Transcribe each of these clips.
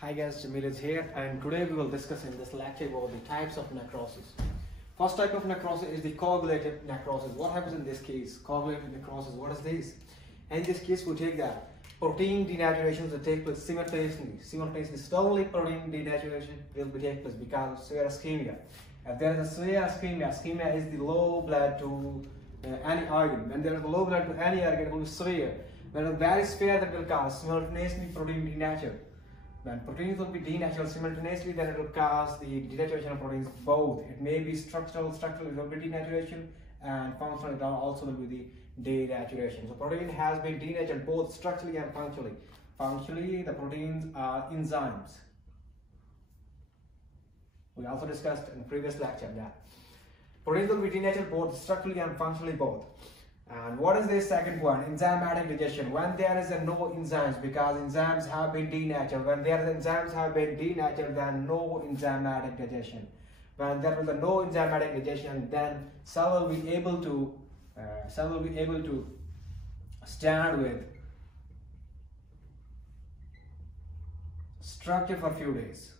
Hi guys, Jamil is here, and today we will discuss in this lecture about the types of necrosis. First type of necrosis is the coagulative necrosis. What happens in this case? Coagulative necrosis, what is this? In this case, we take that protein denaturation will take place simultaneously. Suddenly protein denaturation will be take place because of severe ischemia. If there is a severe ischemia is the low blood to any organ. When there is low blood to any organ, it will be severe. When it is very severe, that will cause simultaneously protein denaturation. When proteins will be denatured simultaneously, then it will cause the denaturation of proteins both. It may be structural it will be denaturation, and functional it also will be the denaturation. So protein has been denatured both structurally and functionally. Functionally, the proteins are enzymes. We also discussed in the previous lecture that proteins will be denatured both structurally and functionally both. And what is the second one? Enzymatic digestion. When there is no enzymes, because enzymes have been denatured. When there is enzymes have been denatured, then no enzymatic digestion. When there is no enzymatic digestion, then cell will be able to stand with structure for a few days.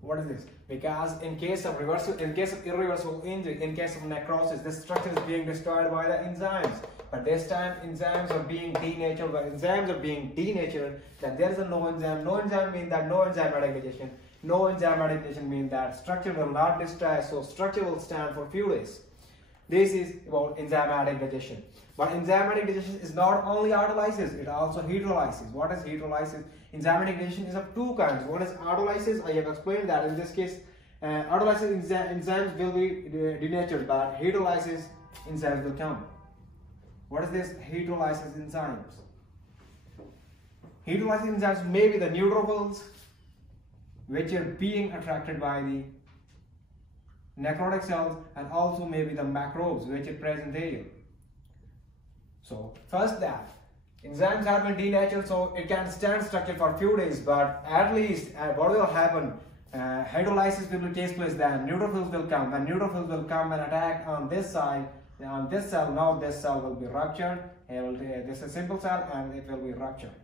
What is this? Because in case of irreversible injury, in case of necrosis, this structure is being destroyed by the enzymes. But this time enzymes are being denatured. When enzymes are being denatured, then there is a no enzyme. No enzyme means that no enzymatic digestion. No enzymatic digestion means that structure will not destroy, so structure will stand for a few days. This is about enzymatic digestion. But enzymatic digestion is not only autolysis, it also hydrolysis. What is hydrolysis? Enzymatic digestion is of two kinds. One is autolysis. I have explained that in this case, autolysis enzymes will be denatured, but hydrolysis enzymes will come. What is this? Hydrolysis enzymes. Hydrolysis enzymes may be the neutrophils, which are being attracted by the necrotic cells, and also maybe the microbes which are present there. So first that enzymes have been denatured, so it can stand structure for a few days, but at least what will happen? Hydrolysis will take place, then neutrophils will come. When neutrophils will come and attack on this side, on this cell, now this cell will be ruptured. This is a simple cell and it will be ruptured.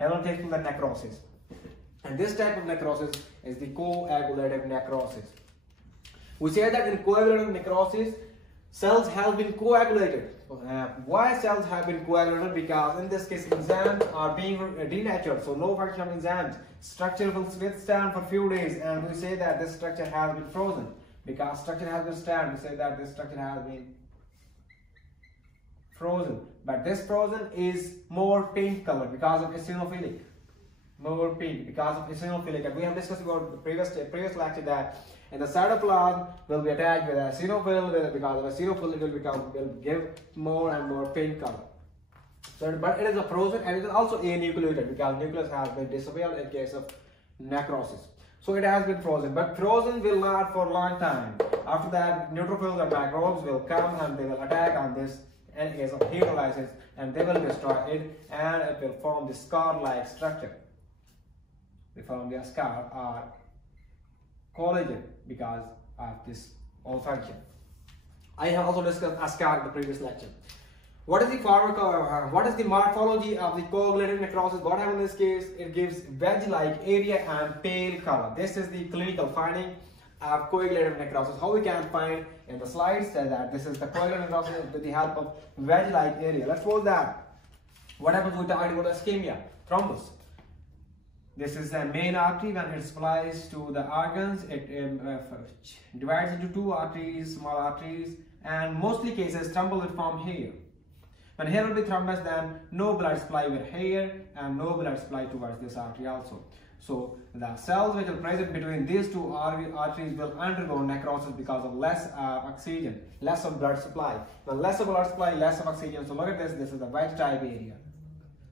It will take to the necrosis. And this type of necrosis is the coagulative necrosis. We say that in coagulative necrosis, cells have been coagulated. Why cells have been coagulated? Because in this case, enzymes are being denatured, so no function of enzymes. Structure will withstand for a few days, and we say that this structure has been frozen. Because structure has been stand, we say that this structure has been frozen. But this frozen is more pink color because of eosinophilic. More pink because of eosinophilic. And we have discussed about the previous lecture that in the cytoplasm will be attached with a eosinophil, because of eosinophil it will give more and more pink color. So, but it is a frozen and it is also anucleated because nucleus has been disappeared in case of necrosis. So it has been frozen, but frozen will last for a long time. After that, neutrophils and microbes will come and they will attack on this in case of hydrolysis, and they will destroy it, and it will form the scar-like structure. They form the scar or collagen because of this all function. I have also discussed a scar in the previous lecture. What is the morphology of the coagulative necrosis? What happens in this case? It gives wedge-like area and pale color. This is the clinical finding of coagulative necrosis. How we can find in the slides that this is the coagulative necrosis with the help of wedge-like area. Let's suppose that. What happens when we talk about ischemia? Thrombus. This is the main artery. When it supplies to the organs, it divides into two arteries, small arteries, and mostly cases thrombus will form here. When here will be thrombus, then no blood supply will here and no blood supply towards this artery also. So the cells which are present between these two arteries will undergo necrosis because of less oxygen, less of blood supply. When less of blood supply, less of oxygen. So look at this. This is the wedge type area.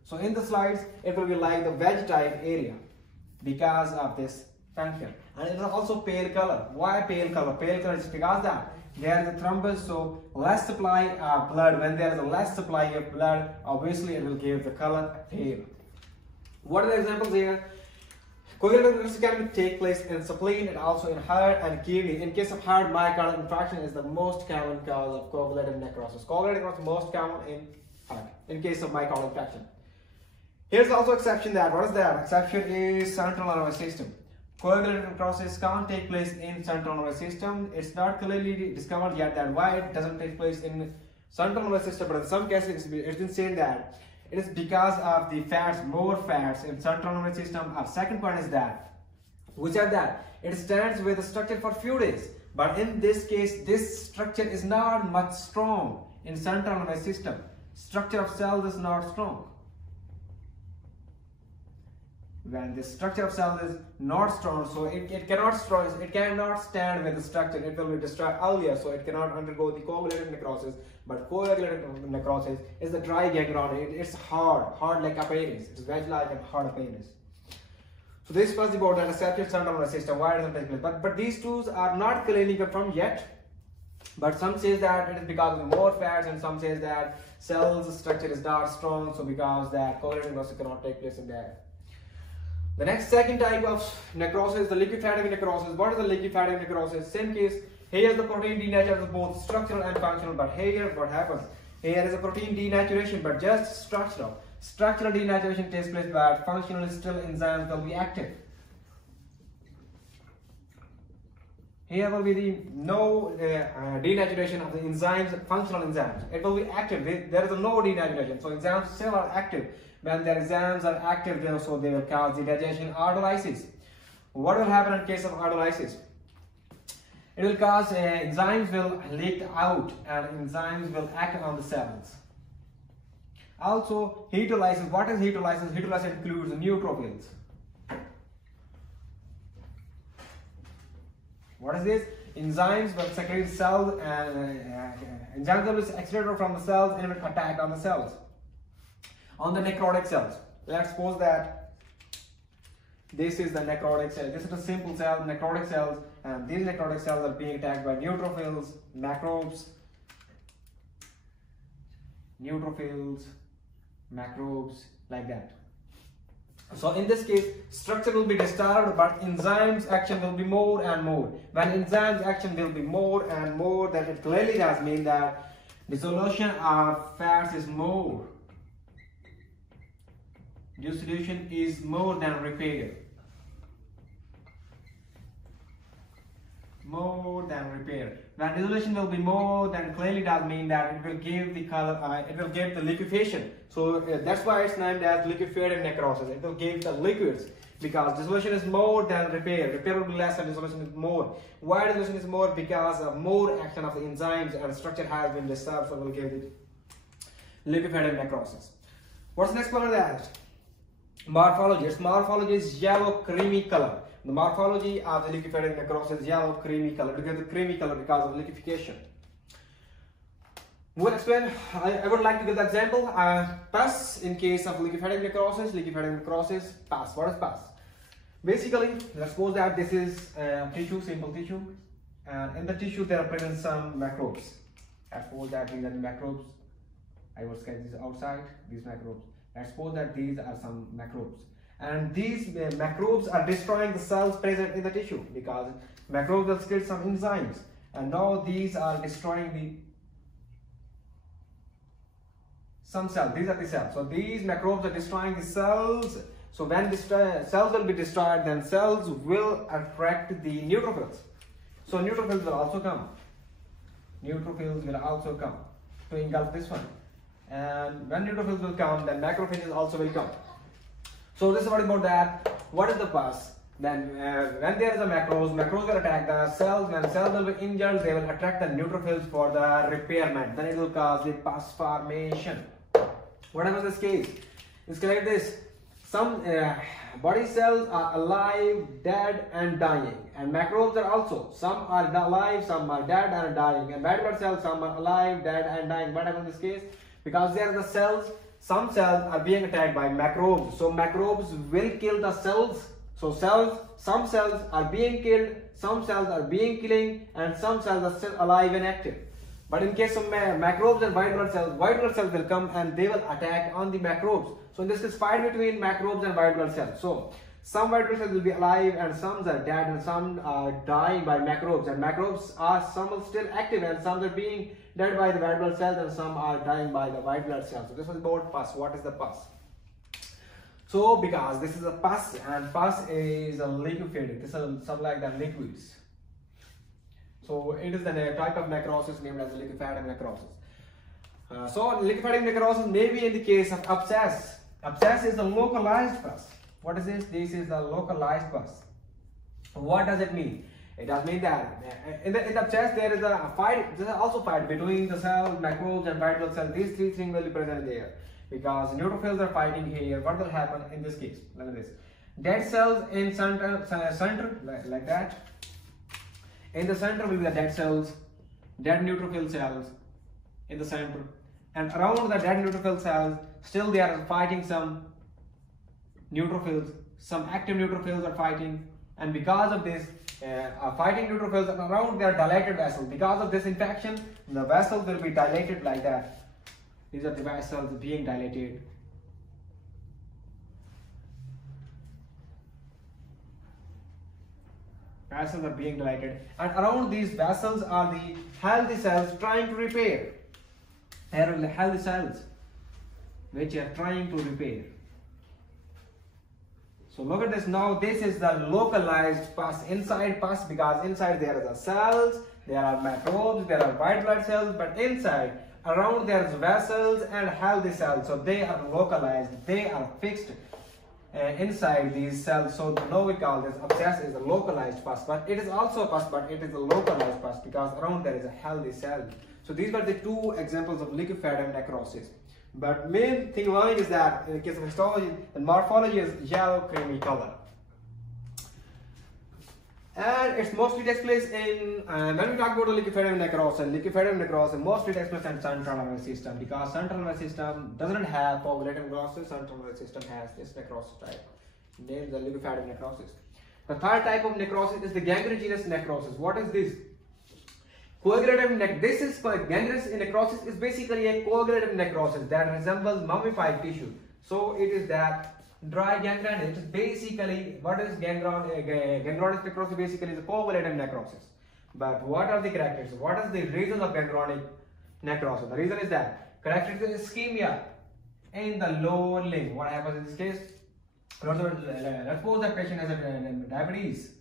So in the slides, it will be like the wedge type area because of this function. And it is also pale color. Why pale color? Pale color is because that there is a thrombus, so less supply of blood. When there is a less supply of blood, obviously it will give the color pale. What are the examples here? Coagulative necrosis can take place in spleen and also in heart and kidney. In case of heart, myocardial infarction is the most common cause of coagulative necrosis. Coagulative necrosis is most common in heart, in case of myocardial infarction. Here's also exception that, what is that? Exception is central nervous system. Coagulative necrosis can't take place in central nervous system. It's not clearly discovered yet that why it doesn't take place in central nervous system, but in some cases it's been said that it is because of the fats, more fats in central nervous system. Our second point is that, which are that it stands with the structure for few days, but in this case this structure is not much strong in central nervous system. Structure of cells is not strong. When the structure of cell is not strong, so it cannot stand with the structure, it will be destroyed earlier, so it cannot undergo the coagulative necrosis. But coagulative necrosis is the dry gangrene. It's hard like appendix. It's wedge-like and hard appendix. So this was about the receptor central nervous system. Why doesn't take place? But these two are not clearly confirmed yet. But some says that it is because of more fats, and some says that cells structure is not strong, so because that coagulative necrosis cannot take place in that. The next second type of necrosis is the liquefactive necrosis. What is the liquefactive necrosis? Same case, here the protein denatures is both structural and functional, but here what happens? Here is a protein denaturation, but just structural. Structural denaturation takes place, but functional still enzymes will be active. Here will be the no denaturation of the enzymes, functional enzymes. It will be active. There is no denaturation, so enzymes still are active. When their enzymes are active, so they will cause the digestion autolysis. What will happen in case of autolysis? It will cause enzymes will leak out, and enzymes will act on the cells. Also, hetolysis. What is hetolysis? Hetolysis includes neutrophils. What is this? Enzymes will secrete cells, and enzymes will be excreted from the cells and will attack on the cells. On the necrotic cells, let's suppose that this is the necrotic cell. This is a simple cell, necrotic cells, and these necrotic cells are being attacked by neutrophils, macrobes, like that. So in this case, structure will be disturbed, but enzymes action will be more and more. When enzymes action will be more and more, then it clearly does mean that dissolution of fats is more. Dissolution is more than repair. More than repair. When dissolution will be more, then clearly does mean that it will give the color, it will give the liquefaction. So that's why it's named as liquefactive necrosis. It will give the liquids, because dissolution is more than repair. Repair will be less and dissolution is more. Why dissolution is more? Because of more action of the enzymes and structure has been disturbed, so it will give the liquefactive necrosis. What's the next part of that? Morphology. Its morphology is yellow creamy color. The morphology of the liquefactive necrosis is yellow creamy color. We get the creamy color because of liquefaction. We'll explain. I would like to give the example. Pus in case of liquefactive necrosis, pus. What is pus? Basically, let's suppose that this is tissue, simple tissue, and in the tissue there are present some microbes. Let's suppose that these are the microbes. I will sketch this outside, these microbes. Let's suppose that these are some microbes, and these microbes are destroying the cells present in the tissue, because microbes will secrete some enzymes, and now these are destroying some cells. These are the cells. So these microbes are destroying the cells. So when the cells will be destroyed, then cells will attract the neutrophils. So neutrophils will also come. Neutrophils will also come to engulf this one. And when neutrophils will come, then macrophages also will come. So this is what about that. What is the pus? Then when there is a macros will attack the cells. When cells will be injured, they will attract the neutrophils for the repairment. Then it will cause the pus formation. What happens in this case? It's like this. Some body cells are alive, dead and dying, and microbes are also. Some are alive, some are dead and dying, and red blood cells, some are alive, dead and dying. What happens in this case? Because there are the cells, some cells are being attacked by microbes. So microbes will kill the cells. So some cells are being killed, some cells are being killing, and some cells are still alive and active. But in case of microbes and white blood cells will come and they will attack on the microbes. So this is fight between microbes and white blood cells. So Some white blood cells will be alive and some are dead and some are dying by microbes, and microbes are some are still active and some are being dead by the white blood cells and some are dying by the white blood cells. So this was about pus. What is the pus? So because this is a pus and pus is a liquefactive, this is something like that liquids. So it is the type of necrosis named as liquefactive necrosis. So liquefactive necrosis may be in the case of abscess. Abscess is the localized pus. What is this? This is the localized pus. What does it mean? It does mean that in the abscess there is a fight. There is also fight between the cell, microbes, and white blood cells. These three things will be present there because neutrophils are fighting here. What will happen in this case? Look at this. Dead cells in center like that. In the center will be the dead cells, dead neutrophil cells in the center, and around the dead neutrophil cells still they are fighting some neutrophils. Some active neutrophils are fighting, and because of this fighting neutrophils around their dilated vessels, because of this infection, the vessels will be dilated like that. These are the vessels being dilated. Vessels are being dilated, and around these vessels are the healthy cells trying to repair. There are the healthy cells which are trying to repair. So look at this now. This is the localized pus, inside pus, because inside there are the cells, there are microbes, there are white blood cells, but inside, around there is vessels and healthy cells. So they are localized, they are fixed inside these cells. So now we call this abscess is a localized pus, but it is also a pus, but it is a localized pus because around there is a healthy cell. So these were the two examples of liquefactive necrosis. But main thing line is that in the case of histology, the morphology is yellow creamy color. And it mostly takes place in, when we talk about the liquefactive necrosis mostly takes place in central nervous system, because central nervous system doesn't have coagulative necrosis. Central nervous system has this necrosis type, named the liquefactive necrosis. The third type of necrosis is the gangrenous necrosis. What is this? Coagulative gangrenous necrosis is basically a coagulative necrosis that resembles mummified tissue. So it is that dry gangrene. It is basically, what is gangrenous necrosis? Basically is a coagulative necrosis. But what are the characteristics? What is the reason of gangrenous necrosis? The reason is that characteristic ischemia in the lower limb. What happens in this case? Let's suppose that patient has diabetes.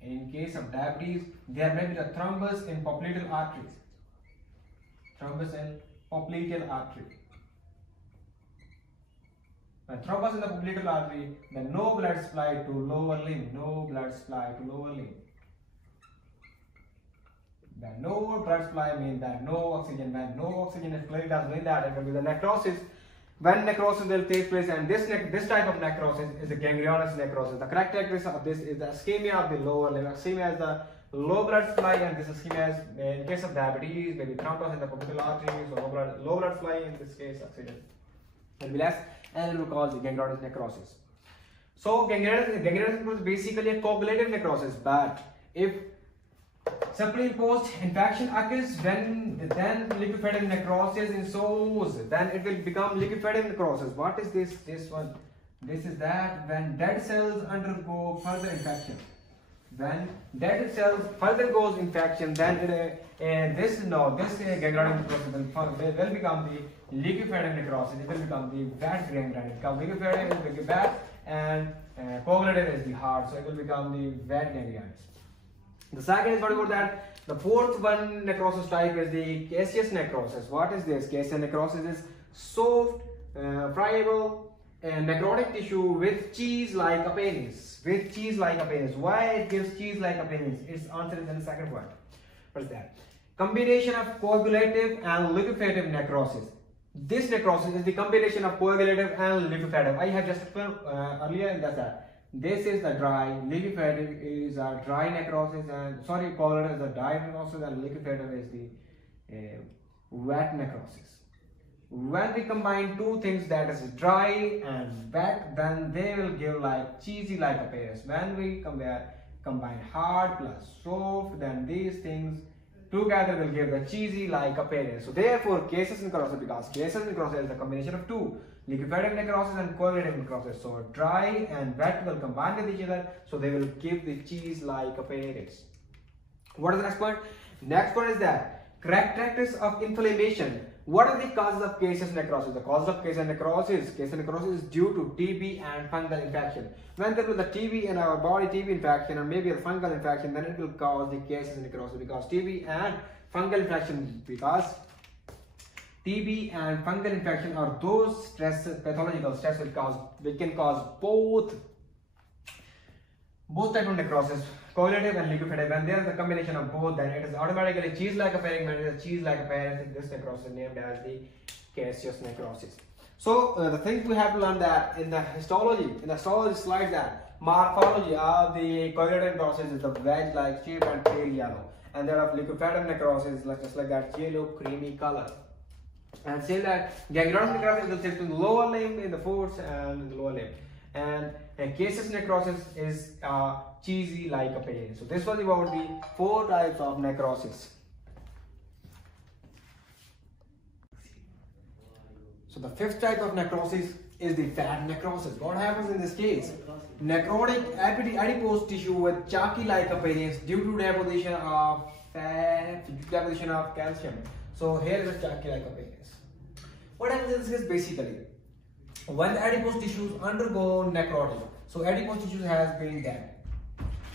In case of diabetes, there may be a thrombus in popliteal arteries. Thrombus in popliteal artery. When thrombus in the popliteal artery, then no blood supply to lower limb. No blood supply to lower limb. Then no blood supply means that no oxygen. When no oxygen is flowing, does mean that it will be the necrosis. When necrosis will take place, and this type of necrosis is a gangrenous necrosis. The characteristic of this is the ischemia of the lower limb. Ischemia is the low blood supply, and this ischemia is in case of diabetes, maybe thrombus in the popliteal artery, so low blood supply, in this case oxygen will be less, and it will cause the gangrenous necrosis. So gangrenous necrosis is basically a coagulative necrosis, but if superimposed infection occurs, then liquefactive necrosis ensues. Then it will become liquefactive necrosis. What is this? This one. This is that when dead cells undergo further infection. When dead cells further goes infection, then this gangrenous necrosis will become the liquefactive necrosis. It will become the wet gangrene. Because liquefactive is the wet and coagulative is the hard, so it will become the wet gangrene. The second is, what about that? The fourth one necrosis type is the caseous necrosis. What is this? Caseous necrosis is soft, friable, necrotic tissue with cheese-like appearance. With cheese-like appearance. Why it gives cheese-like appearance? Its answer is in the second one. What is that? Combination of coagulative and liquefactive necrosis. This necrosis is the combination of coagulative and liquefactive. I have just explained earlier in that. This is the dry, liquefactive is a dry necrosis, and coagulative is the dry necrosis, and liquefactive is the wet necrosis. When we combine two things, that is dry and wet, then they will give like cheesy like appearance. When we combine hard plus soft, then these things together will give the cheesy like appearance. So therefore caseous necrosis, because caseous necrosis is a combination of two. liquefactive necrosis and coagulative necrosis. So dry and wet will combine with each other, so they will give the cheese-like appearance. What is the next point? Next point is that Crackitus of inflammation. What are the causes of caseous necrosis? The cause of caseous necrosis is due to TB and fungal infection. When there is a TB in our body, TB infection, or maybe a fungal infection, then it will cause the caseous necrosis, because TB and fungal infection, because TB and fungal infection are those pathological stress which can cause both type of necrosis, coagulative and liquefactive. When there is a combination of both, then it is automatically cheese-like appearing. When it is cheese-like appearance, this necrosis is named as the caseous necrosis. So the things we have to learn that in the histology slide, that morphology of the coagulative necrosis is the wedge-like shape and pale yellow, and that of liquefactive necrosis is just like that yellow creamy color. And say that gangrenous necrosis will sit in the lower limb, in the foot and in the lower limb. And caseous necrosis is cheesy-like appearance. So this was about the 4 types of necrosis. So the 5th type of necrosis is the fat necrosis. What happens in this case? Necrotic adipose tissue with chalky-like appearance due to deposition of calcium. So here is a chalky-like appearance. What happens in this case basically? When the adipose tissues undergo necrotic, so adipose tissues has been dead.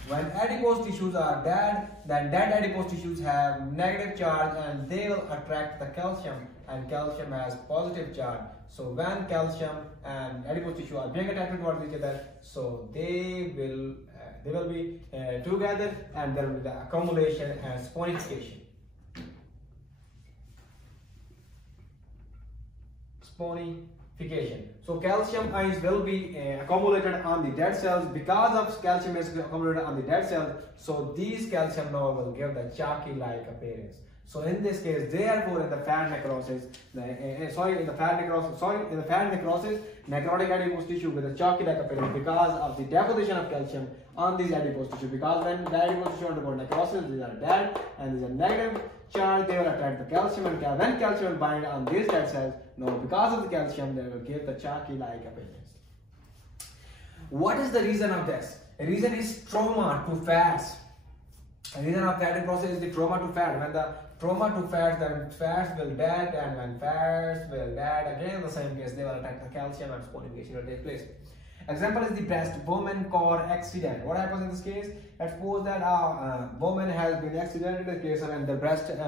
When adipose tissues are dead, then dead adipose tissues have negative charge and they will attract the calcium, and calcium has positive charge. So when calcium and adipose tissue are being attracted towards each other, so they will be together, and there will be the accumulation and saponification. So calcium ions will be accumulated on the dead cells. Because of calcium is accumulated on the dead cells, so these calcium now will give the chalky-like appearance. So in this case, therefore, in the fat necrosis, necrotic adipose tissue with a chalky-like appearance because of the deposition of calcium on these adipose tissue. Because when the adipose tissue undergo necrosis, these are dead and these are negative charge, they will attract the calcium, and when calcium will bind on these dead cells, now because of the calcium, they will give the chalky-like appearance. What is the reason of this? The reason is trauma to fats. The reason of fat necrosis is the trauma to fat. When the trauma to fats, then fats will dead, and when fats will dead, again in the same case, they will attack the calcium and saponification will take place. Example is the breast woman core accident. What happens in this case? Let's suppose that a woman has been accidented in the case, and the breast gets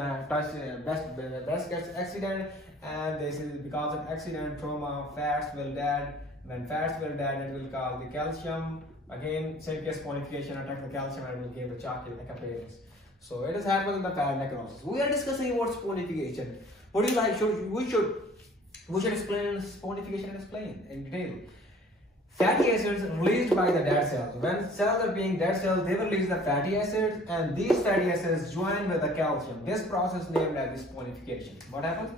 accident, and this is because of accident, trauma, fats will dead. When fats will dead, it will cause the calcium. Again, same case, saponification attack the calcium and will give the chalky-like appearance. So it is happening in the fat necrosis. We are discussing about saponification. What do you like? We should explain saponification and explain in detail. Fatty acids released by the dead cells. When cells are being dead cells, they will release the fatty acids, and these fatty acids join with the calcium. This process named as saponification. What happens?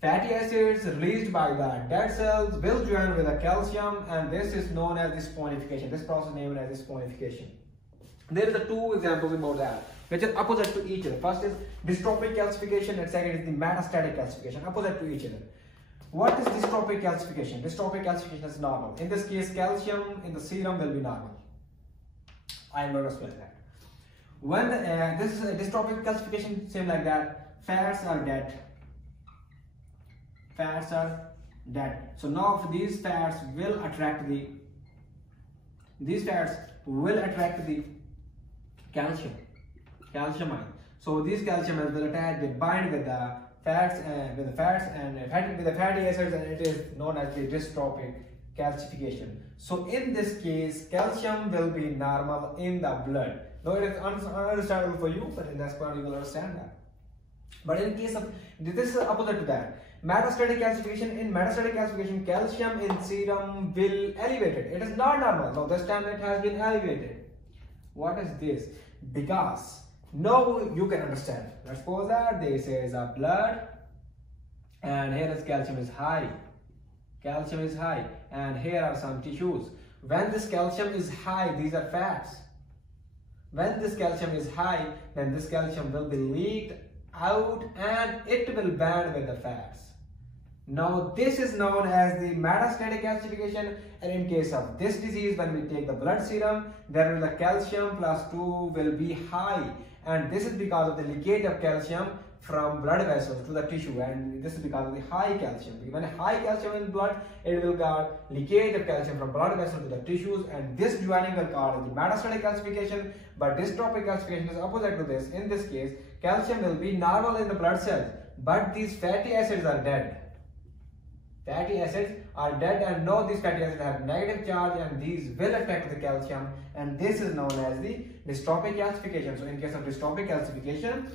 Fatty acids released by the dead cells will join with the calcium, and this is known as the saponification. This process named as the saponification. There are 2 examples about that, which are opposite to each other. First is dystrophy calcification, and second is the metastatic calcification, opposite to each other. What is dystrophy calcification? Dystrophy calcification is normal. In this case, calcium in the serum will be normal. I am going to explain that. When this is a dystrophic calcification, same like that, fats are dead. Fats are dead. So now these fats will attract the calcium ion. So these calcium ions will attach, they bind with the fats and with the fatty acids, and it is known as the dystrophic calcification. So in this case, calcium will be normal in the blood. Though it is understandable for you, but in that point you will understand that. But in case of this is opposite to that. Metastatic calcification. In metastatic calcification, calcium in serum will elevated. It is not normal. So this time it has been elevated. What is this? Because now you can understand. Let's suppose that this is a blood, and here is calcium is high. Calcium is high, and here are some tissues. When this calcium is high, these are fats. When this calcium is high, then this calcium will be leaked out, and it will band with the fats. Now this is known as the metastatic calcification, and in case of this disease, when we take the blood serum, then the calcium plus 2 will be high, and this is because of the leakage of calcium from blood vessels to the tissue, and this is because of the high calcium. When high calcium in blood, it will cause leakage of calcium from blood vessels to the tissues, and this joining will cause the metastatic calcification. But dystrophic calcification is opposite to this. In this case, calcium will be normal in the blood cells, but these fatty acids are dead. Fatty acids are dead, and now these fatty acids have negative charge, and these will affect the calcium, and this is known as the dystrophic calcification. So in case of dystrophic calcification,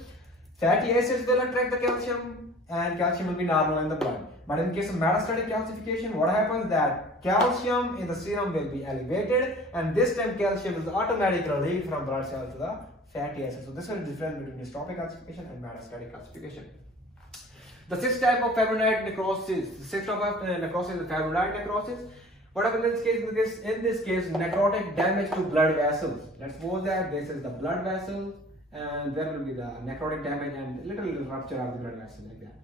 fatty acids will attract the calcium, and calcium will be normal in the blood. But in case of metastatic calcification, what happens that calcium in the serum will be elevated, and this time calcium is automatically released from blood cells to the fatty acids. So this is the difference between dystrophic calcification and metastatic calcification. The sixth type of fibrinoid necrosis. The sixth type of necrosis is fibrinoid necrosis. What happens in this case? In this case, necrotic damage to blood vessels. Let's suppose that this is the blood vessel, and there will be the necrotic damage and little rupture of the blood vessel like that.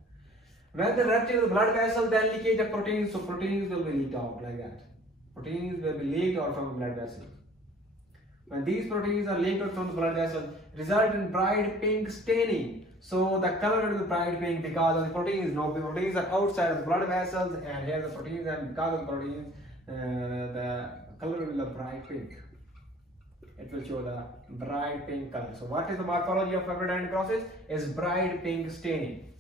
When the rupture of the blood vessel, then leakage of proteins, so proteins will be leaked out like that. Proteins will be leaked out from the blood vessel. When these proteins are leaked out from the blood vessel, result in bright pink staining. So the color will be bright pink because of the proteins. Now the proteins are outside of the blood vessels, and here the proteins, and because of the proteins, the color will be bright pink. It will show the bright pink color. So what is the morphology of fibrinoid necrosis? Is bright pink staining.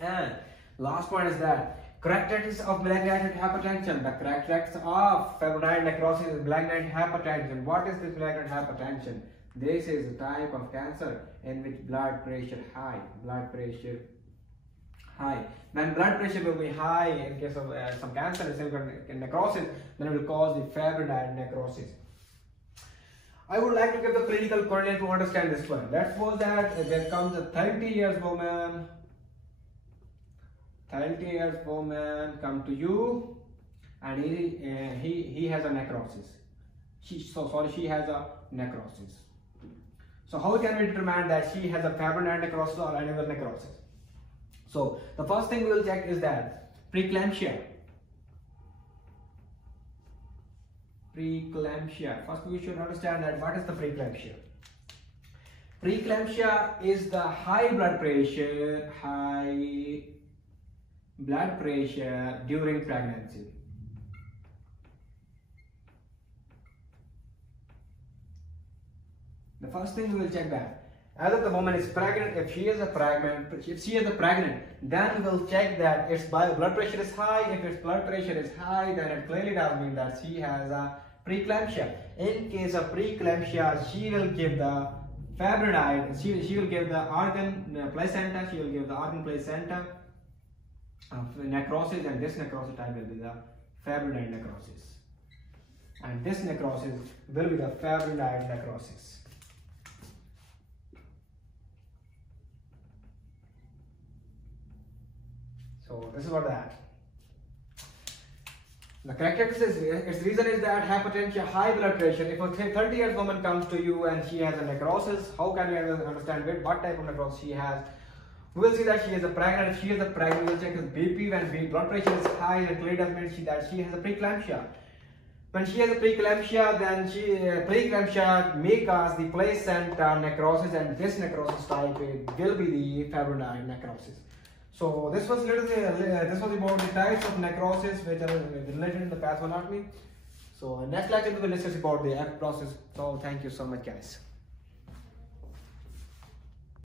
And last point is that Crackitus of malignant hypertension. The Crackitus of fibrinoid necrosis is malignant hypertension. What is this malignant hypertension? This is a type of cancer in which blood pressure high. Blood pressure high. When blood pressure will be high in case of some cancer in necrosis, then it will cause the fibrinoid necrosis. I would like to give the clinical coordinate to understand this one. Let's suppose that there comes a 30 years woman. 30 years woman come to you, and he has a necrosis. She has a necrosis. So how can we determine that she has a fibrinoid necrosis or any other necrosis? So the first thing we will check is that preeclampsia. Preeclampsia. First we should understand that what is the preeclampsia. Preeclampsia is the high blood pressure during pregnancy. The first thing we will check that either the woman is pregnant. If she is pregnant, then we will check that its blood pressure is high. If its blood pressure is high, then it clearly does mean that she has a preeclampsia. In case of preeclampsia, she will give the fibrinoid. She will give the organ placenta. She will give the organ placenta of necrosis, and this necrosis type will be the fibrinoid necrosis. And this necrosis will be the fibrinoid necrosis. So this is what that. The characteristics, its reason is that hypertension, high blood pressure. If a 30-year-old woman comes to you and she has a necrosis, how can we understand what type of necrosis she has? We will see that she is a pregnant. If she is a pregnant, we will check his BP. When blood pressure is high, it clearly does mean that she has a preeclampsia. When she has a preeclampsia, then preeclampsia may cause the placenta necrosis, and this necrosis type will be the fibrinoid necrosis. So this was about the types of necrosis which are related to the pathoanatomy. So next lecture we will discuss about the F process. So thank you so much, guys.